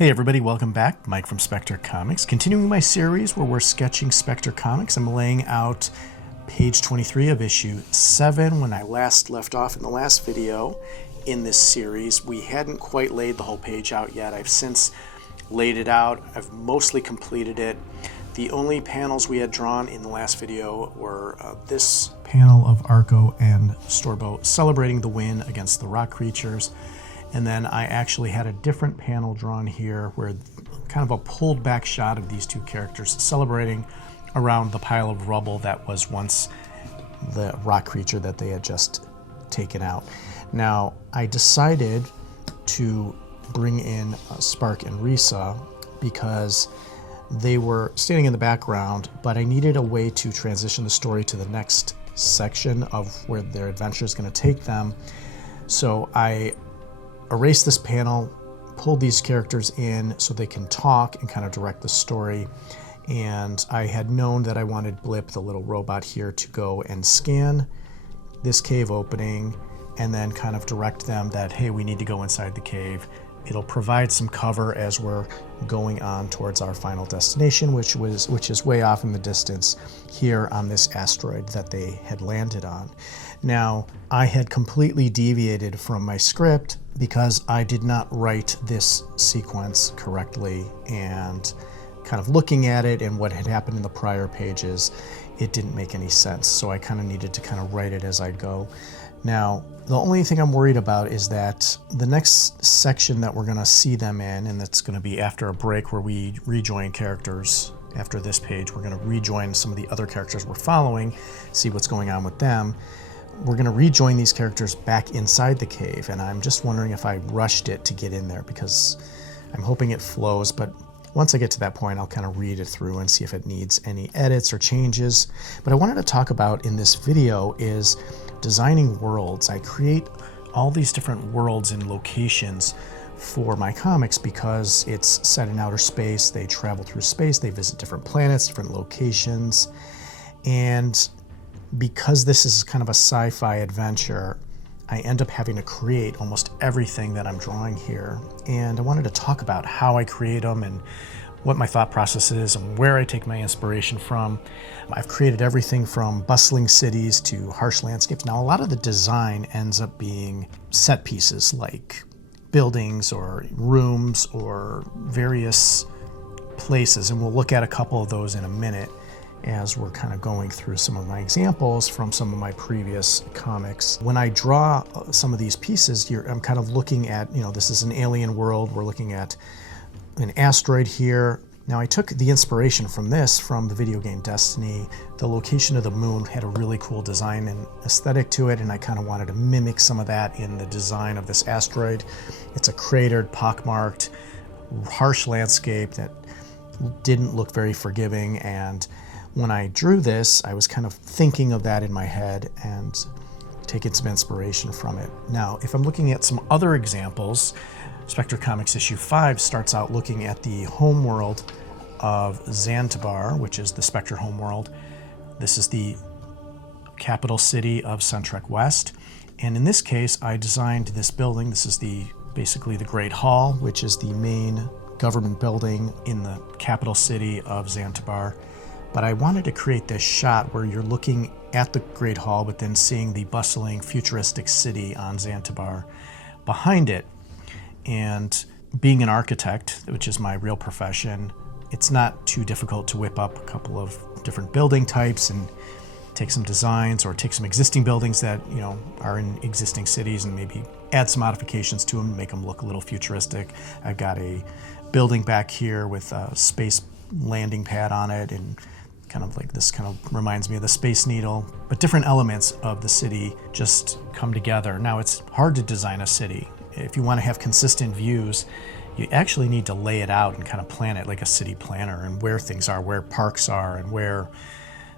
Hey everybody, welcome back. Mike from SPECTRE Comics. Continuing my series where we're sketching SPECTRE Comics. I'm laying out page 23 of issue 7. When I last left off in the last video in this series, we hadn't quite laid the whole page out yet. I've since laid it out. I've mostly completed it. The only panels we had drawn in the last video were this panel of Arco and Storbo celebrating the win against the rock creatures. And then I actually had a different panel drawn here where kind of a pulled back shot of these two characters celebrating around the pile of rubble that was once the rock creature that they had just taken out. Now, I decided to bring in Spark and Risa because they were standing in the background, but I needed a way to transition the story to the next section of where their adventure is going to take them. So I erase this panel, pull these characters in so they can talk and kind of direct the story. And I had known that I wanted Blip, the little robot here, to go and scan this cave opening and then kind of direct them that, hey, we need to go inside the cave. It'll provide some cover as we're going on towards our final destination, which is way off in the distance here on this asteroid that they had landed on. Now, I had completely deviated from my script because I did not write this sequence correctly, and kind of looking at it and what had happened in the prior pages, it didn't make any sense. So I kind of needed to kind of write it as I go. Now, the only thing I'm worried about is that the next section that we're going to see them in, and that's going to be after a break where we rejoin characters. After this page, we're going to rejoin some of the other characters we're following, see what's going on with them. We're going to rejoin these characters back inside the cave, and I'm just wondering if I rushed it to get in there because I'm hoping it flows, but once I get to that point, I'll kind of read it through and see if it needs any edits or changes. But I wanted to talk about in this video is designing worlds. I create all these different worlds and locations for my comics because it's set in outer space. They travel through space, they visit different planets, different locations, and because this is kind of a sci-fi adventure, I end up having to create almost everything that I'm drawing here. And I wanted to talk about how I create them and what my thought process is and where I take my inspiration from. I've created everything from bustling cities to harsh landscapes. Now, a lot of the design ends up being set pieces like buildings or rooms or various places, and we'll look at a couple of those in a minute as we're kind of going through some of my examples from some of my previous comics. When I draw some of these pieces, I'm kind of looking at, this is an alien world. We're looking at an asteroid here. Now, I took the inspiration from the video game Destiny. The location of the moon had a really cool design and aesthetic to it, and I kind of wanted to mimic some of that in the design of this asteroid. It's a cratered, pockmarked, harsh landscape that didn't look very forgiving, and when I drew this, I was kind of thinking of that in my head and taking some inspiration from it. Now, if I'm looking at some other examples, SPECTRE Comics issue 5 starts out looking at the homeworld of Zanzibar, which is the SPECTRE homeworld. This is the capital city of Cintiq West. And in this case, I designed this building. This is basically the Great Hall, which is the main government building in the capital city of Zanzibar. But I wanted to create this shot where you're looking at the Great Hall, but then seeing the bustling, futuristic city on Zanzibar behind it. And being an architect, which is my real profession, it's not too difficult to whip up a couple of different building types and take some designs or take some existing buildings that, are in existing cities and maybe add some modifications to them, make them look a little futuristic. I've got a building back here with a space landing pad on it, and kind of reminds me of the Space Needle, but different elements of the city just come together. Now, it's hard to design a city. If you want to have consistent views, you actually need to lay it out and kind of plan it like a city planner, and where things are, where parks are, and where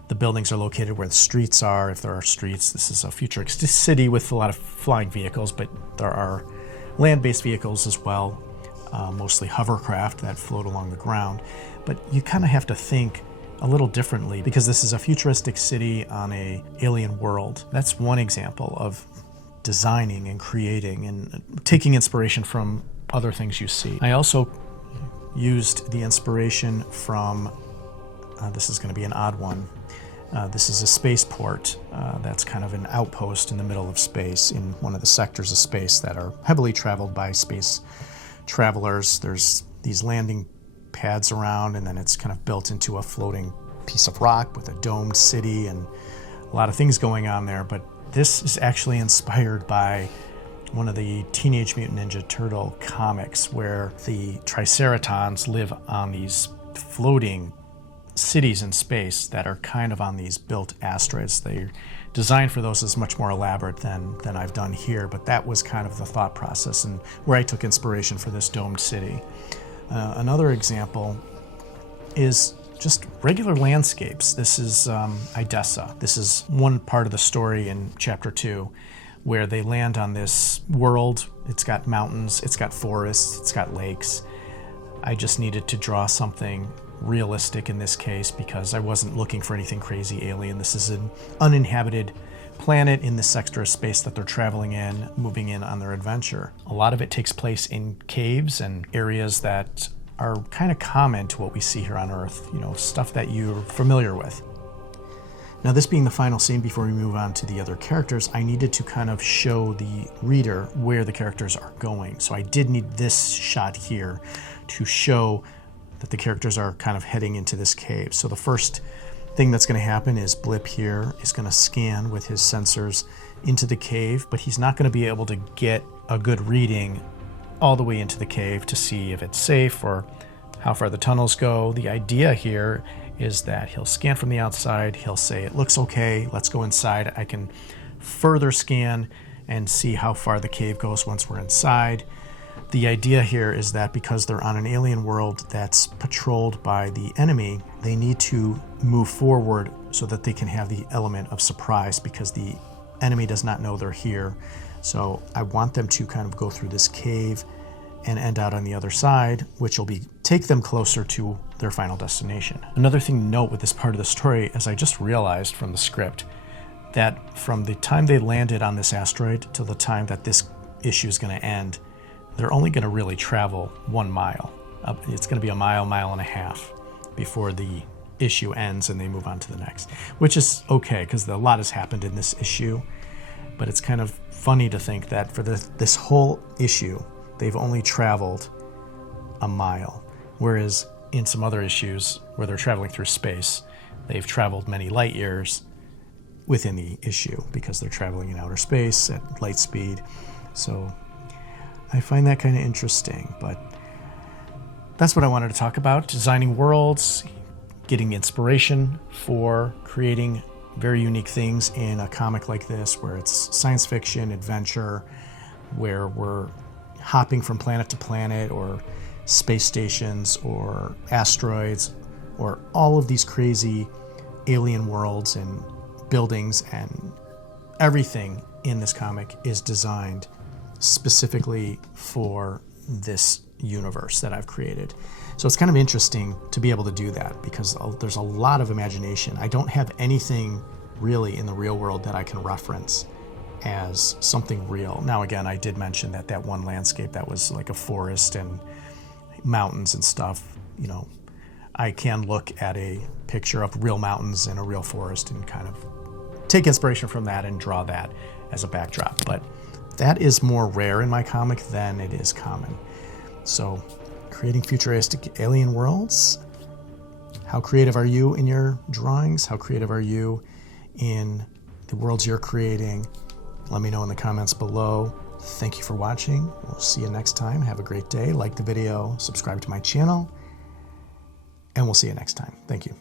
the buildings are located, where the streets are, if there are streets. This is a futuristic city with a lot of flying vehicles, but there are land-based vehicles as well, mostly hovercraft that float along the ground. But you kind of have to think a little differently because this is a futuristic city on an alien world. That's one example of designing and creating and taking inspiration from other things you see. I also used the inspiration from, this is going to be an odd one. This is a spaceport that's kind of an outpost in the middle of space in one of the sectors of space that are heavily traveled by space travelers. There's these landing pads around, and then it's kind of built into a floating piece of rock with a domed city and a lot of things going on there. But this is actually inspired by one of the Teenage Mutant Ninja Turtle comics, where the Triceratons live on these floating cities in space that are kind of on these built asteroids. They're designed for those is much more elaborate than I've done here, but that was kind of the thought process and where I took inspiration for this domed city. Another example is just regular landscapes. This is Idessa. This is one part of the story in chapter 2 where they land on this world. It's got mountains, it's got forests, it's got lakes. I just needed to draw something realistic in this case because I wasn't looking for anything crazy alien. This is an uninhabited planet in the sector of space that they're traveling in, moving in on their adventure. A lot of it takes place in caves and areas that are kind of common to what we see here on Earth, you know, stuff that you're familiar with. Now, this being the final scene before we move on to the other characters, I needed to kind of show the reader where the characters are going. So I did need this shot here to show that the characters are kind of heading into this cave. So the first thing that's going to happen is Blip here is going to scan with his sensors into the cave, but he's not going to be able to get a good reading all the way into the cave to see if it's safe or how far the tunnels go. The idea here is that he'll scan from the outside, he'll say it looks okay, let's go inside. I can further scan and see how far the cave goes once we're inside. The idea here is that because they're on an alien world that's patrolled by the enemy, they need to move forward so that they can have the element of surprise because the enemy does not know they're here. So I want them to kind of go through this cave and end out on the other side, which will take them closer to their final destination. Another thing to note with this part of the story is I just realized from the script that from the time they landed on this asteroid to the time that this issue is going to end, they're only going to really travel 1 mile. It's going to be a mile, mile and a half before the issue ends and they move on to the next, which is okay because a lot has happened in this issue. But it's kind of funny to think that for this whole issue, they've only traveled 1 mile, whereas in some other issues where they're traveling through space, they've traveled many light years within the issue because they're traveling in outer space at light speed. So I find that kind of interesting, but that's what I wanted to talk about: designing worlds, getting inspiration for creating very unique things in a comic like this, where it's science fiction, adventure, where we're hopping from planet to planet, or space stations, or asteroids, or all of these crazy alien worlds and buildings, and everything in this comic is designed specifically for this universe that I've created. So it's kind of interesting to be able to do that because there's a lot of imagination. I don't have anything really in the real world that I can reference as something real. Now, again, I did mention that one landscape that was like a forest and mountains and stuff, you know, I can look at a picture of real mountains and a real forest and kind of take inspiration from that and draw that as a backdrop. But that is more rare in my comic than it is common. So creating futuristic alien worlds, how creative are you in your drawings? How creative are you in the worlds you're creating? Let me know in the comments below. Thank you for watching. We'll see you next time. Have a great day. Like the video, subscribe to my channel, and we'll see you next time. Thank you.